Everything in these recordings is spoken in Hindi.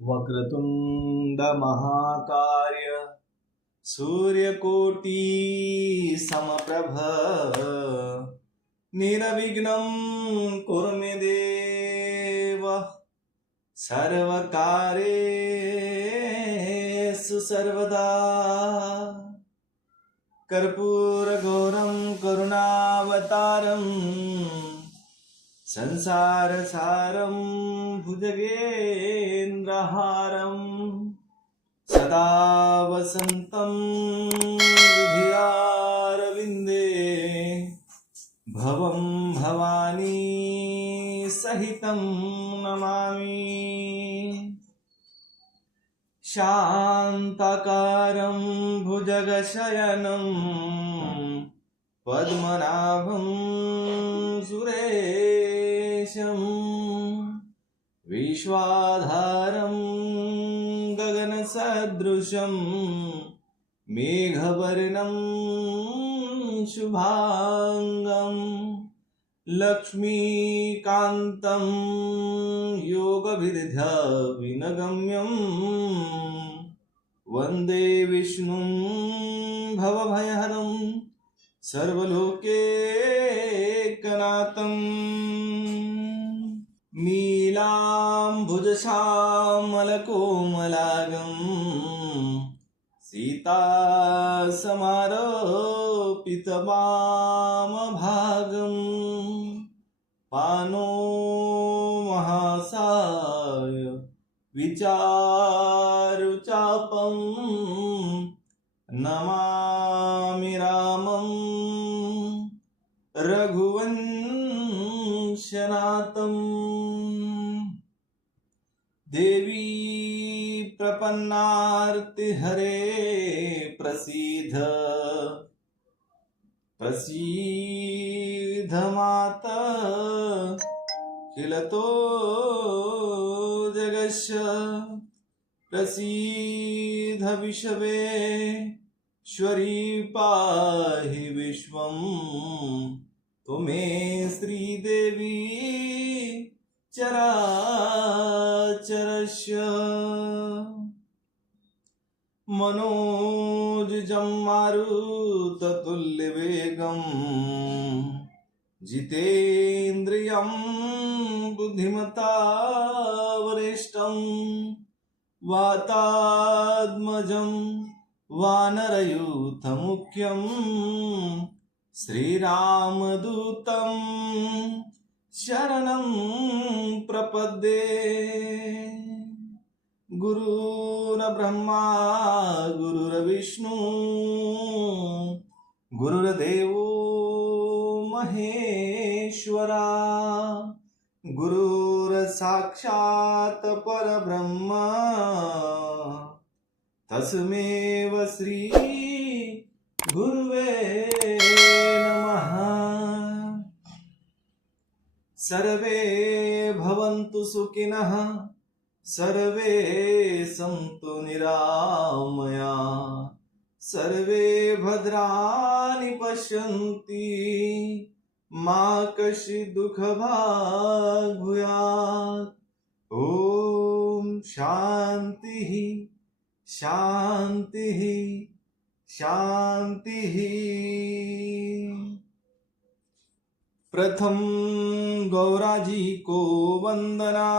वक्रतुंड महाकाय सूर्यकोटि समप्रभ निर्विघ्नं कुरु मे देव सर्वकार्येषु सर्वदा कर्पूरगौरं करुणावतारं संसारसारं भुजगेन्द्रहारं सदा वसन्तं हृदयारविन्दे भवं भवानी सहितं नमामि। शान्ताकारं भुजगशयनं पद्मनाभं सुरेशं विश्वाधारं गगनसदृशं मेघवर्णं शुभांगं लक्ष्मीकान्तं योगविद्याविनगम्यं वन्दे विष्णुं भवभयहरं सर्वलोकैकनाथं। नीलाम्बुजश्यामलकोमलांगं सीतासमारोपितवामभागं पाणौ महासाय विचारुचापं नमामि रामं रघुवंशनाथं। देवी प्रपन्नार्तिहरे प्रसीद प्रसीद माता किलतो जगस्य प्रसीद विश्वेश्वरी पाहि विश्वं त्वमेव श्रीदेवी चराचरस्य। मनोजं मारुततुल्यवेगं जितेन्द्रियं बुद्धिमता वरिष्ठं वातात्मजं वानरयूथमुख्यं श्रीरामदूतं शरणं प्रपद्ये। गुरुर्ब्रह्मा गुरुर्विष्णु गुरुर्देवो महेश्वरा गुरुर्साक्षात् परब्रह्म तस्मै श्री गुरुवे नमः। सर्वे भवन्तु सुखिनः सर्वे सन्तु निरामया सर्वे भद्राणि पश्यन्ति मा कश्चित् दुःखभाग् भूयात्। ॐ शान्तिः शान्तिः शान्तिः। प्रथम गौरा जी को वंदना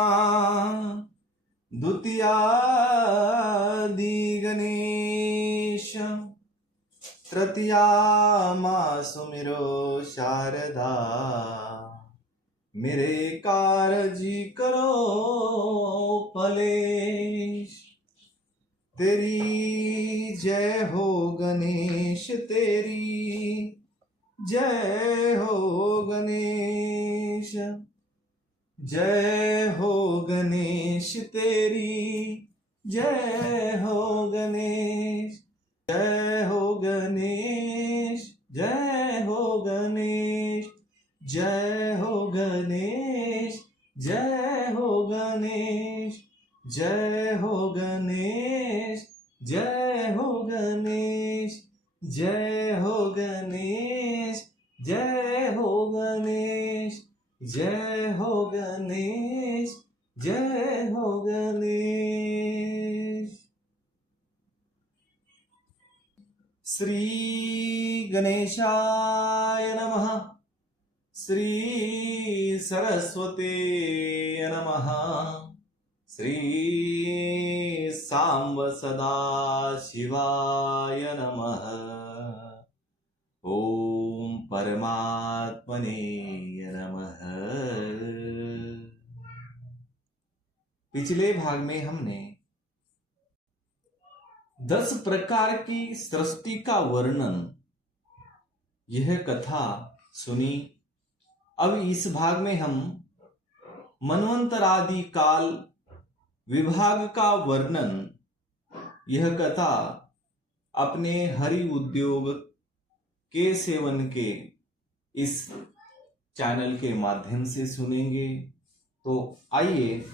द्वितीया दी गणेश तृतीया माँ सुमिरो शारदा मेरे कारजी करो फलेश। तेरी जय हो गणेश तेरी जय हो गणेश जय हो गणेश तेरी जय हो गणेश जय हो गणेश जय हो गणेश जय हो गणेश जय हो गणेश जय हो गणेश जय हो गणेश जय हो गणेश जय हो गणेश जय हो गणेश जय हो गणेश। श्री गणेशाय नमः। श्री सरस्वते नमः। श्री सांब सदा शिवाय नमः। ओम परमात्मने नमः। पिछले भाग में हमने 10 प्रकार की सृष्टि का वर्णन, यह कथा सुनी। अब इस भाग में हम मनवंतरादि काल विभाग का वर्णन, यह कथा अपने हरि उद्योग के सेवन के इस चैनल के माध्यम से सुनेंगे। तो आइए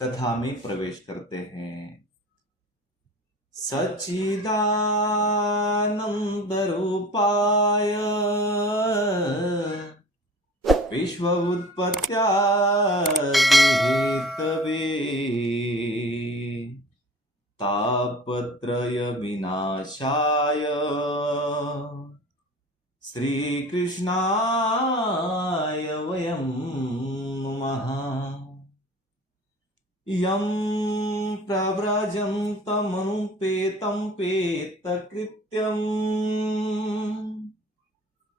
कथा में प्रवेश करते हैं। सच्चिदानंद रूपाय विश्व उत्पत्त्यादि हेतवे तापत्रय विनाशाय श्री कृष्णाय वयं नमः। यं प्रव्रजन्तमनुपेतं पेतकृत्यं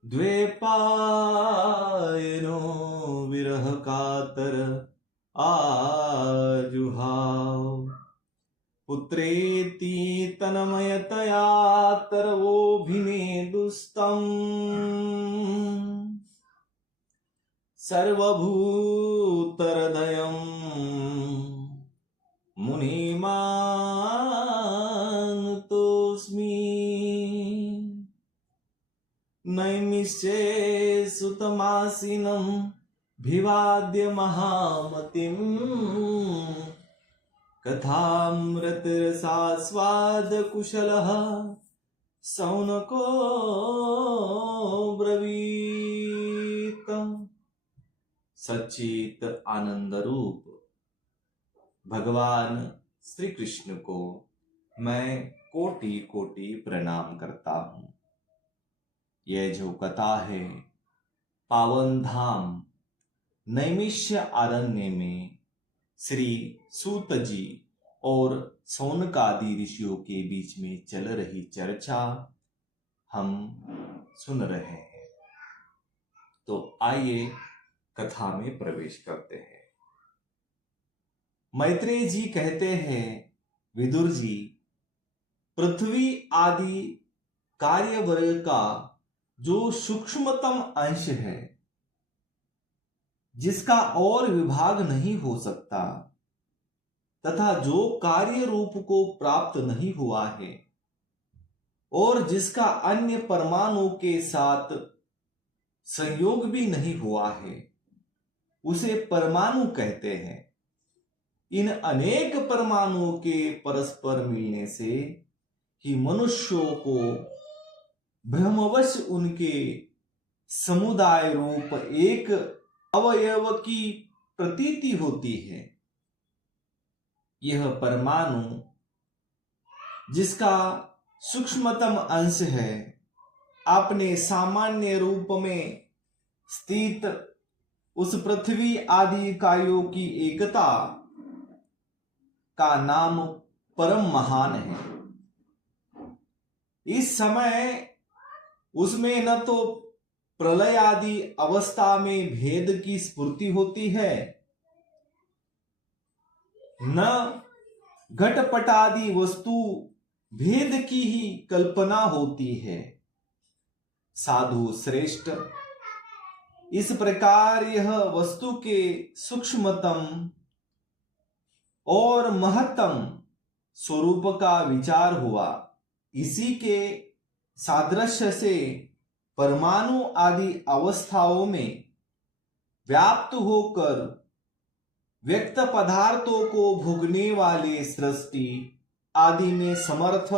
द्वैपायनो विरह कातर आजुहाव। पुत्रेति तन्मयतया तर्वोऽभिनेदुस्तम् सर्वभूतहृदयं मुनिमानतोऽस्मि। नैमिषे सुतमासीनं भिवाद्य महामतिं कथामृतरसास्वादकुशलः शौनको ब्रवीत। सच्चित आनंद रूप भगवान श्री कृष्ण को मैं कोटि कोटि प्रणाम करता हूं। यह जो कथा है पावन धाम नैमिष्य अरण्य में श्री सूत जी और सौनकादि ऋषियों के बीच में चल रही चर्चा हम सुन रहे हैं। तो आइए कथा में प्रवेश करते हैं। मैत्रेय जी कहते हैं, विदुर जी, पृथ्वी आदि कार्यवर्ग का जो सूक्ष्मतम अंश है, जिसका और विभाग नहीं हो सकता तथा जो कार्य रूप को प्राप्त नहीं हुआ है और जिसका अन्य परमाणु के साथ संयोग भी नहीं हुआ है, उसे परमाणु कहते हैं। इन अनेक परमाणुओं के परस्पर मिलने से ही मनुष्यों को भ्रमवश उनके समुदाय रूप एक अवयव की प्रतीति होती है। यह परमाणु जिसका सूक्ष्मतम अंश है, अपने सामान्य रूप में स्थित उस पृथ्वी आदि इकाइयों की एकता का नाम परम महान है। इस समय उसमें न तो प्रलय आदि अवस्था में भेद की स्फूर्ति होती है, न घटपट आदि वस्तु भेद की ही कल्पना होती है। साधु श्रेष्ठ, इस प्रकार यह वस्तु के सूक्ष्मतम और महत्तम स्वरूप का विचार हुआ। इसी के सादृश्य से परमाणु आदि अवस्थाओं में व्याप्त होकर व्यक्त पदार्थों को भोगने वाले सृष्टि आदि में समर्थ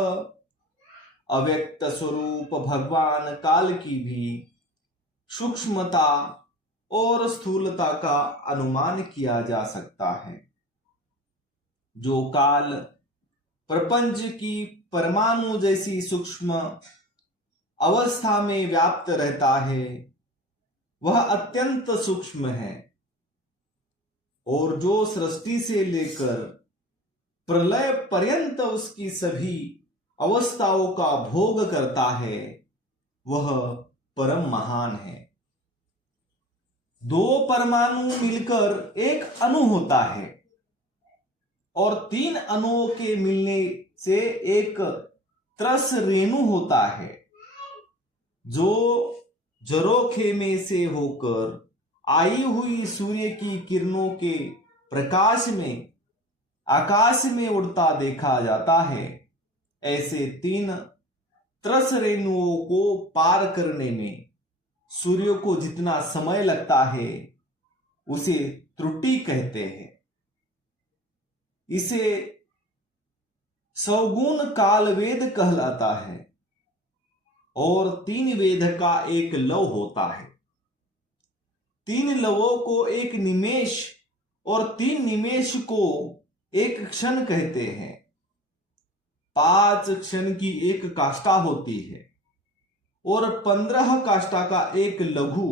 अव्यक्त स्वरूप भगवान काल की भी सूक्ष्मता और स्थूलता का अनुमान किया जा सकता है। जो काल प्रपंच की परमाणु जैसी सूक्ष्म अवस्था में व्याप्त रहता है वह अत्यंत सूक्ष्म है, और जो सृष्टि से लेकर प्रलय पर्यंत उसकी सभी अवस्थाओं का भोग करता है वह परम महान है। दो परमाणु मिलकर एक अणु होता है और तीन अणुओं के मिलने से एक त्रस रेणु होता है, जो जरोखे में से होकर आई हुई सूर्य की किरणों के प्रकाश में आकाश में उड़ता देखा जाता है। ऐसे तीन त्रस रेणुओं को पार करने में सूर्य को जितना समय लगता है उसे त्रुटि कहते हैं। इसे सौगुण काल वेद कहलाता है और तीन वेद का एक लव होता है। तीन लवों को एक निमेष और तीन निमेष को एक क्षण कहते हैं। 5 क्षण की एक काष्ठा होती है और 15 काष्ठा का एक लघु,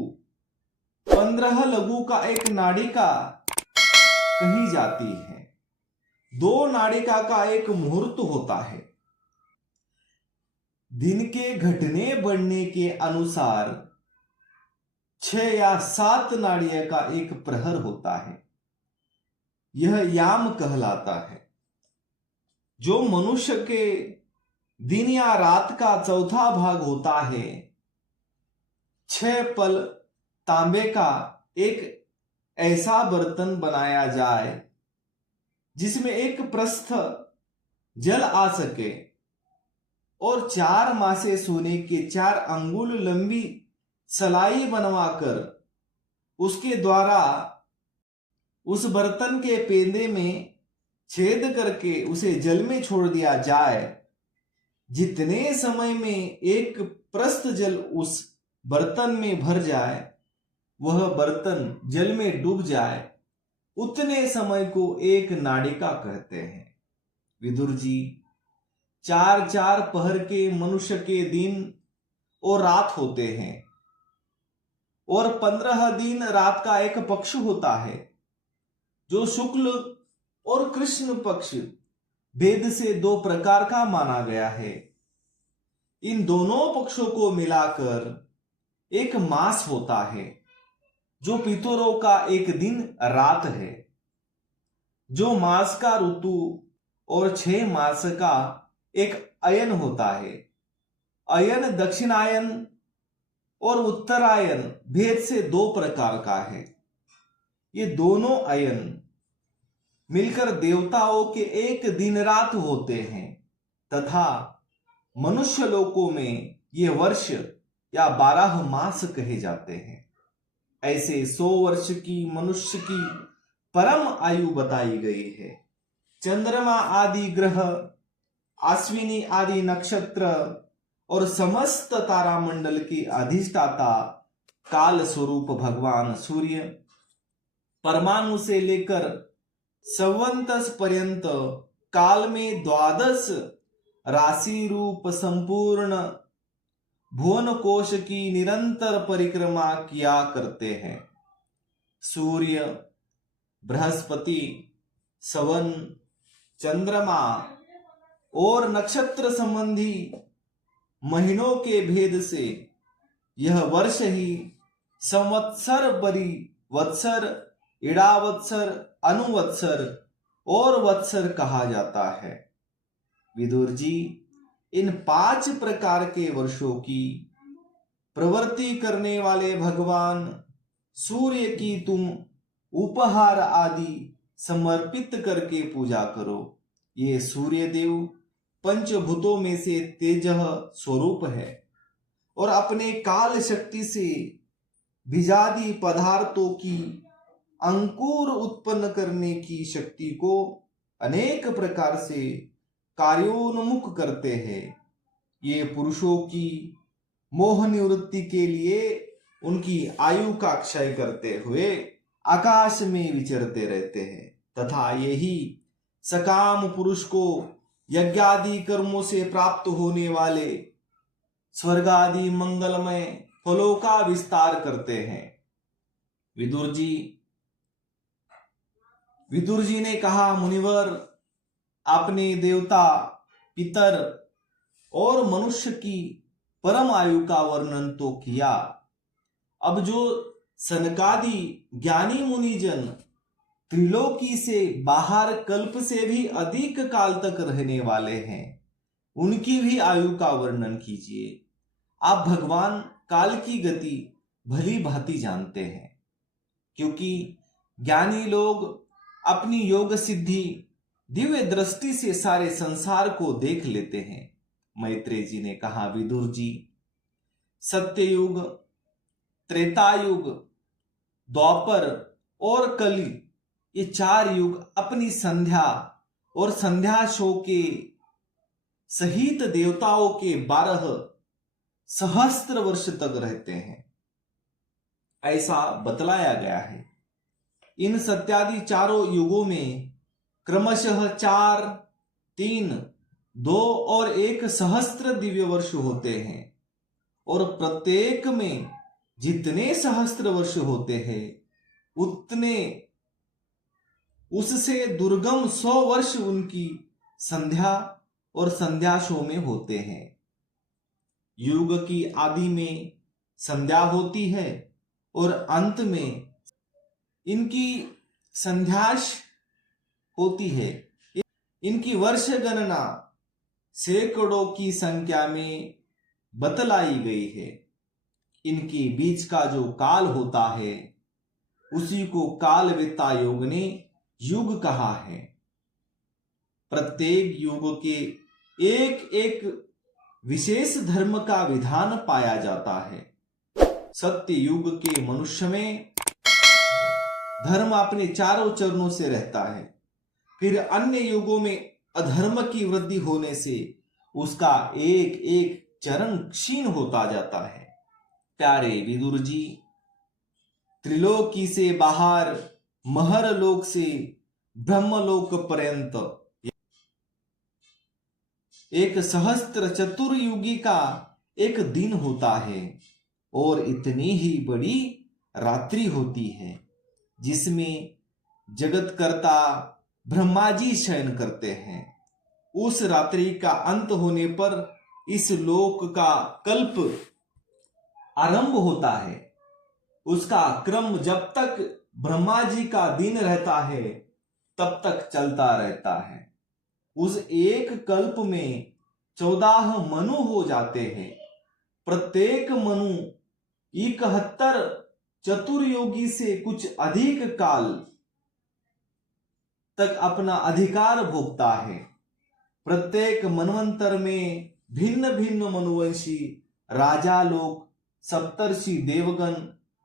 15 लघु का एक नाड़िका कही जाती है। 2 नाड़िका का एक मुहूर्त होता है। दिन के घटने बढ़ने के अनुसार 6 या 7 नाड़ियों का एक प्रहर होता है। यह याम कहलाता है। जो मनुष्य के दिन या रात का चौथा भाग होता है, 6 पल तांबे का एक ऐसा बर्तन बनाया जाए जिसमें एक प्रस्थ जल आ सके और 4 मासे सोने के 4 अंगुल लंबी सलाई बनवाकर उसके द्वारा उस बर्तन के पेंदे में छेद करके उसे जल में छोड़ दिया जाए। जितने समय में एक प्रस्थ जल उस बर्तन में भर जाए, वह बर्तन जल में डूब जाए, उतने समय को एक नाड़िका कहते हैं। विदुर जी, 4-4 पहर के मनुष्य के दिन और रात होते हैं और 15 दिन रात का एक पक्ष होता है, जो शुक्ल और कृष्ण पक्ष भेद से 2 प्रकार का माना गया है। इन दोनों पक्षों को मिलाकर एक मास होता है, जो पितरों का एक दिन रात है। जो मास का ऋतु और 6 मास का एक अयन होता है। अयन दक्षिणायन और उत्तरायन भेद से 2 प्रकार का है। ये दोनों अयन मिलकर देवताओं के एक दिन रात होते हैं तथा मनुष्य लोकों में ये वर्ष या 12 मास कहे जाते हैं। ऐसे 100 वर्ष की मनुष्य की परम आयु बताई गई है। चंद्रमा आदि ग्रह, अश्विनी आदि नक्षत्र और समस्त तारामंडल की अधिष्ठाता काल स्वरूप भगवान सूर्य परमाणु से लेकर संवंतस पर्यंत काल में 12 राशि रूप संपूर्ण भुवन कोश की निरंतर परिक्रमा किया करते हैं। सूर्य, बृहस्पति, सवन, चंद्रमा और नक्षत्र संबंधी महीनों के भेद से यह वर्ष ही संवत्सर, परिवत्सर, इड़ावत्सर, अनुवत्सर और वत्सर कहा जाता है। विदुर जी, इन 5 प्रकार के वर्षों की प्रवृत्ति करने वाले भगवान सूर्य की तुम उपहार आदि समर्पित करके पूजा करो। ये सूर्य देव पंचभूतों में से तेज स्वरूप है और अपने काल शक्ति से बीजादि पदार्थों की अंकुर उत्पन्न करने की शक्ति को अनेक प्रकार से कार्योन्मुख करते हैं। ये पुरुषों की मोह निवृत्ति के लिए उनकी आयु का क्षय करते हुए आकाश में विचरते रहते हैं तथा यही सकाम पुरुष को यज्ञादि कर्मों से प्राप्त होने वाले स्वर्ग आदि मंगलमय फलों का विस्तार करते हैं। विदुर जी ने कहा, मुनिवर, आपने देवता, पितर और मनुष्य की परम आयु का वर्णन तो किया। अब जो सनकादि ज्ञानी मुनिजन त्रिलोकी से बाहर कल्प से भी अधिक काल तक रहने वाले हैं, उनकी भी आयु का वर्णन कीजिए। आप भगवान काल की गति भली भांति जानते हैं, क्योंकि ज्ञानी लोग अपनी योग सिद्धि दिव्य दृष्टि से सारे संसार को देख लेते हैं। मैत्रेय जी ने कहा, विदुर जी, सत्ययुग, त्रेतायुग, द्वापर और कली, ये 4 युग अपनी संध्या और संध्या शो के सहित देवताओं के 12 सहस्त्र वर्ष तक रहते हैं, ऐसा बतलाया गया है। इन सत्यादि चारों युगों में क्रमशः 4, 3, 2 और 1 सहस्त्र दिव्य वर्ष होते हैं, और प्रत्येक में जितने सहस्त्र वर्ष होते हैं उतने उससे दुर्गम 100 वर्ष उनकी संध्या और संध्या शो में होते हैं। युग की आदि में संध्या होती है और अंत में इनकी संध्याश होती है। इनकी वर्ष गणना सैकड़ों की संख्या में बतलाई गई है। इनके बीच का जो काल होता है उसी को कालवेत्ता योग ने युग कहा है। प्रत्येक युग के एक एक विशेष धर्म का विधान पाया जाता है। सत्य युग के मनुष्य में धर्म अपने चारों चरणों से रहता है। फिर अन्य युगों में अधर्म की वृद्धि होने से उसका एक एक चरण क्षीण होता जाता है। प्यारे विदुर जी, त्रिलोकी से बाहर महरलोक से ब्रह्मलोक पर्यंत एक सहस्त्र चतुर्युगी का एक दिन होता है, और इतनी ही बड़ी रात्रि होती है जिसमें जगतकर्ता ब्रह्मा जी शयन करते हैं। उस रात्रि का अंत होने पर इस लोक का कल्प आरंभ होता है। उसका क्रम जब तक ब्रह्मा जी का दिन रहता है तब तक चलता रहता है। उस एक कल्प में 14 मनु हो जाते हैं। प्रत्येक मनु 71 चतुर्योगी से कुछ अधिक काल तक अपना अधिकार भोगता है। प्रत्येक मनवंतर में भिन्न भिन्न मनुवंशी राजा लोग, सप्तर्षि, देवगण,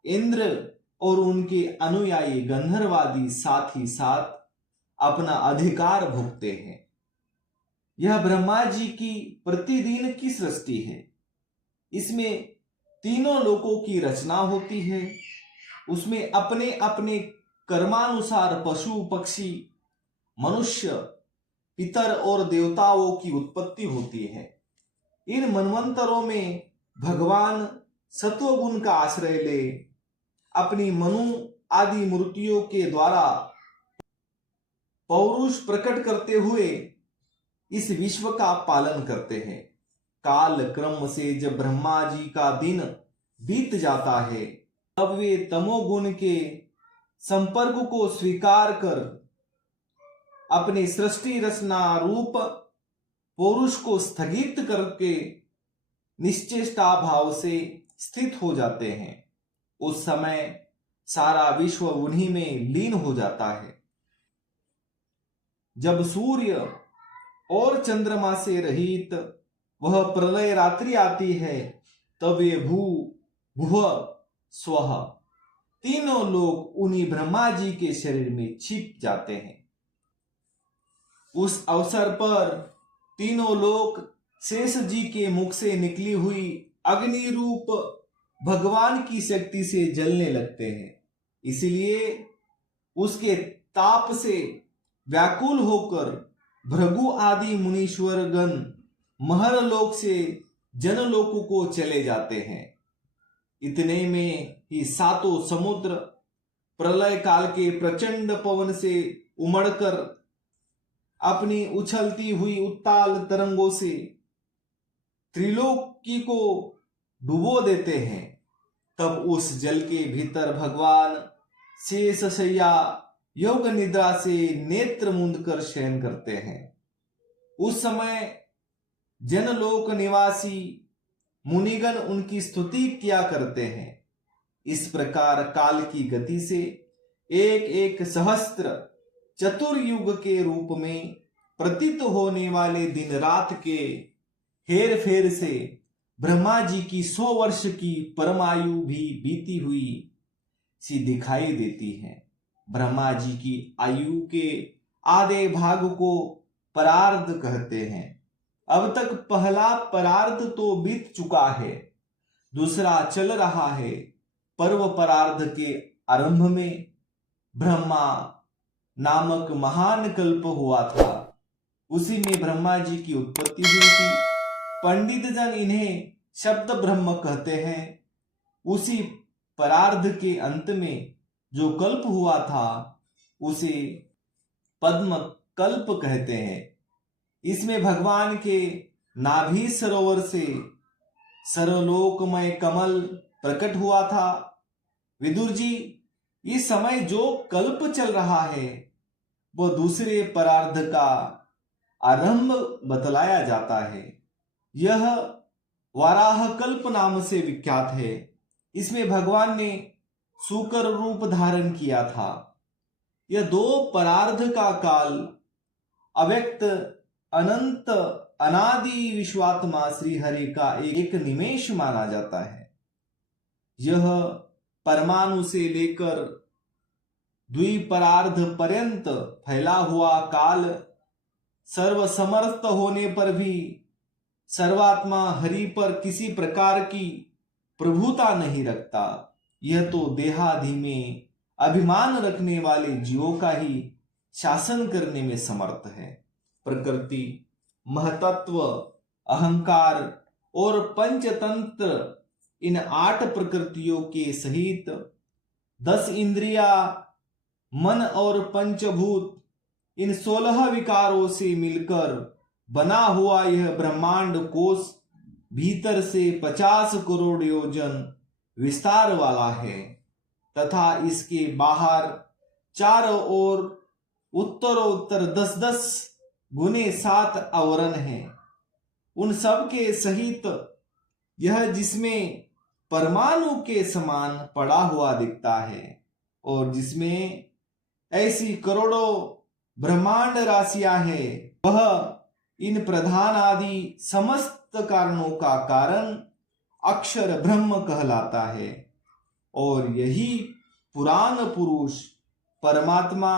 इंद्र और उनके अनुयायी गंधर्वादी साथ ही साथ अपना अधिकार भोगते हैं। यह ब्रह्मा जी की प्रतिदिन की सृष्टि है। इसमें तीनों लोकों की रचना होती है। उसमें अपने अपने कर्मानुसार पशु, पक्षी, मनुष्य, पितर और देवताओं की उत्पत्ति होती है। इन मनवंतरों में भगवान सत्वगुण का आश्रय ले अपनी मनु आदि मूर्तियों के द्वारा पौरुष प्रकट करते हुए इस विश्व का पालन करते हैं। काल क्रम से जब ब्रह्मा जी का दिन बीत जाता है तब वे तमोगुण के संपर्क को स्वीकार कर अपने सृष्टि रचना रूप पौरुष को स्थगित करके निश्चेष्टा भाव से स्थित हो जाते हैं। उस समय सारा विश्व उन्हीं में लीन हो जाता है। जब सूर्य और चंद्रमा से रहित वह प्रलय रात्रि आती है तब ये भुव स्वः तीनों लोग उन्हीं ब्रह्मा जी के शरीर में छिप जाते हैं। उस अवसर पर तीनों लोग शेष जी के मुख से निकली हुई अग्नि रूप भगवान की शक्ति से जलने लगते हैं। इसलिए उसके ताप से व्याकुल होकर भृगु आदि मुनीश्वर गण महरलोक से जनलोक को चले जाते हैं। इतने में ही सातों समुद्र प्रलय काल के प्रचंड पवन से उमड़कर अपनी उछलती हुई उत्ताल तरंगों से त्रिलोकी को डुबो देते हैं। तब उस जल के भीतर भगवान शेषशय्या योग निद्रा से नेत्र मूंद कर शयन करते हैं। उस समय जनलोक निवासी मुनिगण उनकी स्तुति किया करते हैं। इस प्रकार काल की गति से एक एक सहस्त्र चतुर्युग के रूप में प्रतीत होने वाले दिन रात के हेर फेर से ब्रह्मा जी की 100 वर्ष की परमायु भी बीती हुई सी दिखाई देती है। ब्रह्मा जी की आयु के आधे भाग को परार्ध कहते हैं। अब तक पहला परार्ध तो बीत चुका है, दूसरा चल रहा है। पर्व परार्ध के आरंभ में ब्रह्मा नामक महान कल्प हुआ था। उसी में ब्रह्मा जी की उत्पत्ति हुई थी। पंडित जन इन्हें शब्द ब्रह्म कहते हैं। उसी परार्ध के अंत में जो कल्प हुआ था उसे पद्म कल्प कहते हैं। इसमें भगवान के नाभि सरोवर से सर्वलोकमय कमल प्रकट हुआ था। विदुर जी, इस समय जो कल्प चल रहा है वह दूसरे परार्ध का आरंभ बतलाया जाता है। यह वाराह कल्प नाम से विख्यात है। इसमें भगवान ने सूकर रूप धारण किया था। यह 2 परार्ध का काल अव्यक्त अनंत अनादि विश्वात्मा श्री हरि का एक निमेष माना जाता है। यह परमाणु से लेकर द्विपरार्ध पर्यंत फैला हुआ काल सर्वसमर्थ होने पर भी सर्वात्मा हरि पर किसी प्रकार की प्रभुता नहीं रखता। यह तो देहादि में अभिमान रखने वाले जीवों का ही शासन करने में समर्थ है। प्रकृति, महतत्व, अहंकार और पंचतंत्र, इन 8 प्रकृतियों के सहित 10 इंद्रिया, मन और पंचभूत, इन 16 विकारों से मिलकर बना हुआ यह ब्रह्मांड कोश भीतर से 50 करोड़ योजन विस्तार वाला है तथा इसके बाहर चारों ओर उत्तरोत्तर 10-10 गुने 7 आवरण हैं। उन सब के सहित यह जिसमें परमाणु के समान पड़ा हुआ दिखता है और जिसमें ऐसी करोड़ों ब्रह्मांड राशियां हैं, वह इन प्रधान आदि समस्त कारणों का कारण अक्षर ब्रह्म कहलाता है। और यही पुराण पुरुष परमात्मा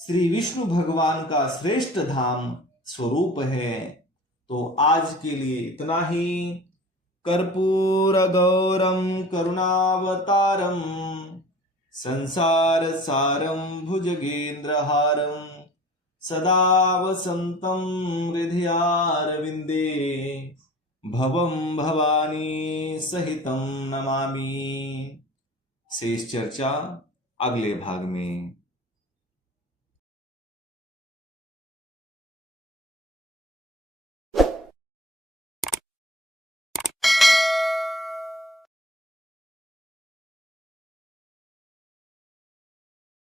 श्री विष्णु भगवान का श्रेष्ठ धाम स्वरूप है। तो आज के लिए इतना ही। कर्पूर गौरम करुणावतारम संसार सारम भुजगेन्द्रहारम सदा वसंतं हृदयारविंदे भवं भवानी सहितं नमामि। शेष चर्चा अगले भाग में।